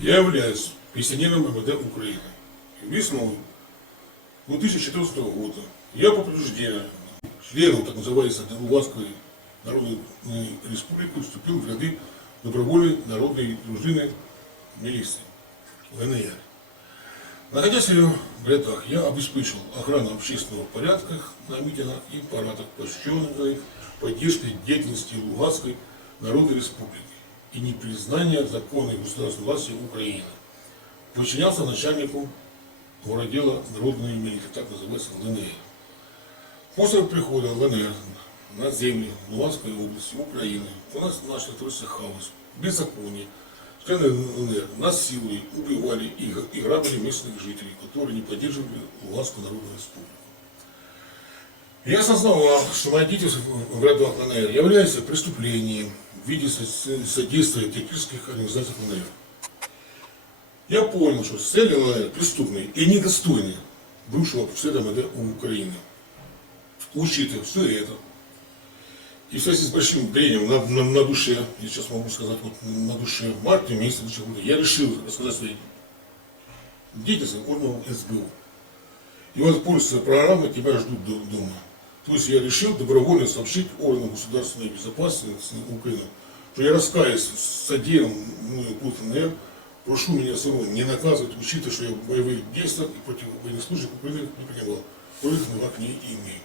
Я являюсь пенсионером МВД Украины. Весной 2014 года я по принуждению членов так называемой Луганской Народной Республики вступил в ряды добровольной народной дружины милиции ВНР. Находясь в рядах, я обеспечил охрану общественного порядка на митингах и парадах, посвященных поддержке деятельности Луганской Народной Республики и непризнания законной государственной власти Украины. Подчинялся начальнику городела народной милиции, так называется ЛНР. После прихода ЛНР на земли Луганской области Украины у нас начал твориться хаос, беззаконие. Члены ЛНР насиловали, убивали и, и грабили местных жителей, которые не поддерживали Луганскую Народную Республику. Я осознавал, что в в рядах ЛНР является преступлением в виде со- содействия террористических организаций ЛНР. Я понял, что цели ЛНР преступные и недостойные бывшего офицера МВД Украины. Учитывая все это, и в связи с большим бременем на, на, на душе, я сейчас могу сказать, вот на душе, этого года, я решил рассказать своей деятельности органам СБУ. И воспользоваться программой «Тебя ждут до- дома». То есть я решил добровольно сообщить органам государственной безопасности Украины, что я раскаюсь в содеянном мною в ЛНР, прошу меня самого не наказывать, учитывая, что я в боевых действиях и против военнослужащих Украины не принимал, против как не имею.